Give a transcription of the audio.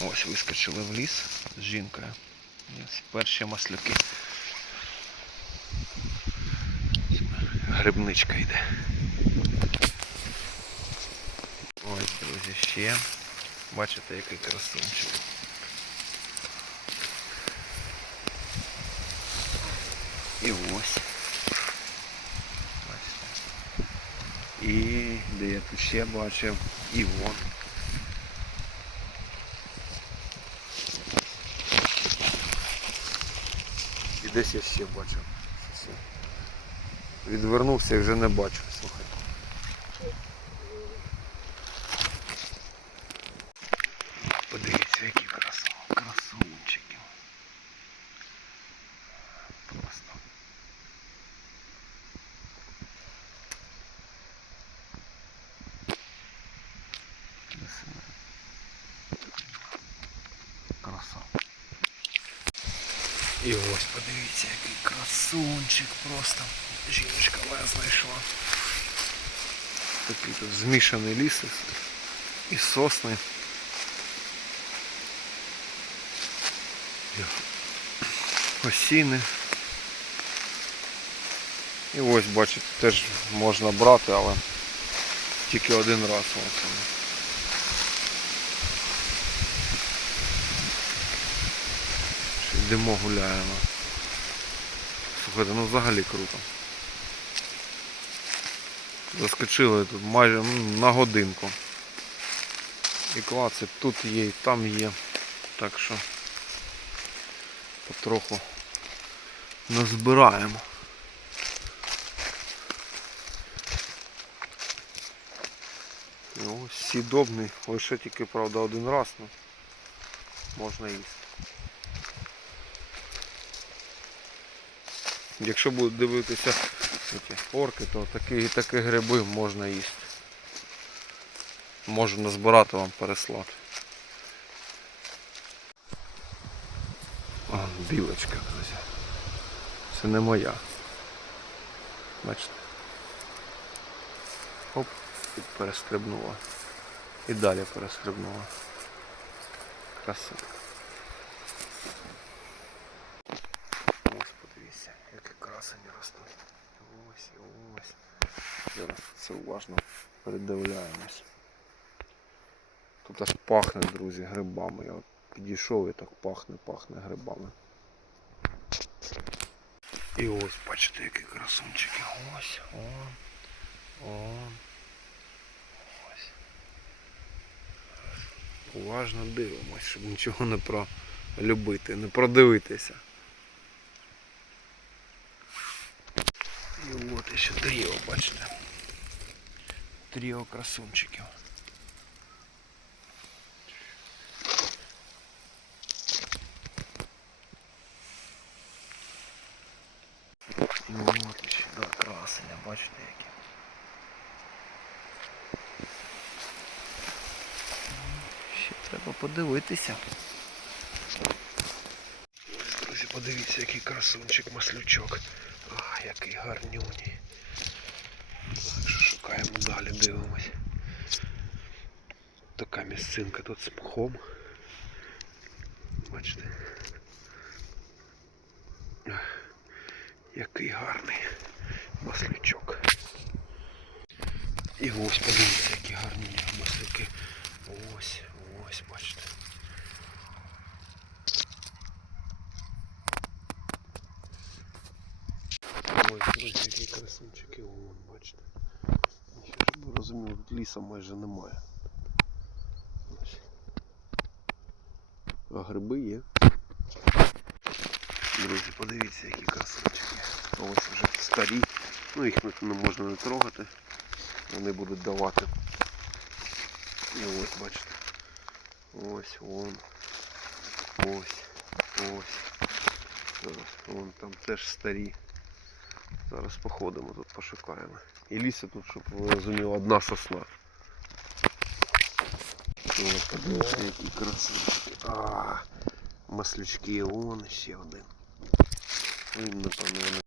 Ось вискочили в ліс з жінкою. Ось перші маслюки. Грибничка йде. Ось, друзі, ще. Бачите, який красунчик. І ось. Бачите. І де я тут ще бачив, і вон. Десь я ще бачив. Відвернувся і вже не бачу, слухай. Подивіться, які красу, красунчики. Просто. Красиво. Краса. І ось подивіться, який красунчик просто. Жіночка моя знайшла. Такий тут змішаний ліс і- сосни. Осіни. І ось бачите, теж можна брати, але тільки один раз. Ось воно. Гуляємо. Слухайте, ну взагалі круто. Заскочили тут майже на годинку. І клаци тут є, і там є. Так що потроху назбираємо. І ось сідобний, лише тільки, правда, один раз, ну, можна їсти. Якщо будуть дивитися орки, то такі, такі гриби можна їсти. Можу назбирати вам переслати. О, білочка, друзі. Це не моя. Бачите? Оп, і перестрибнула. І далі перестрибнула. Красиво. Ось подивіться, які красені ростуть. Ось ось. Зараз це уважно передивляємось. Тут аж пахне, друзі, грибами. Я підійшов і так пахне, пахне грибами. І ось, бачите, які красунчики. Ось, он, он. Ось. Уважно дивимось, щоб нічого не пролюбити, не продивитися. І от ще тріо, бачите. Тріо красунчиків. І от ще, да, красення, бачите які. Ще треба подивитися. Друзі, подивіться, який красунчик маслючок. Який гарнюній. Так що шукаємо далі, дивимось. Така місцинка тут з мхом. Бачите. Який гарний маслючок. І ось подивіться, які гарні маслюки. Ось, ось, бачите. Ось, друзі, які красунчики, вон, бачите. Щоб ви розуміли, тут ліса майже немає. А гриби є. Друзі, подивіться, які красунчики. Ось вже старі. Ну їх не можна не трогати. Вони будуть давати. І ось бачите. Ось вон. Ось. Ось. Вон там теж старі. Зараз походимо тут, пошукаємо. І ліса тут, щоб ви розуміли, одна сосна. Ось, подивіться, які красиві. А, маслючки, вон ще один. Він, напевно,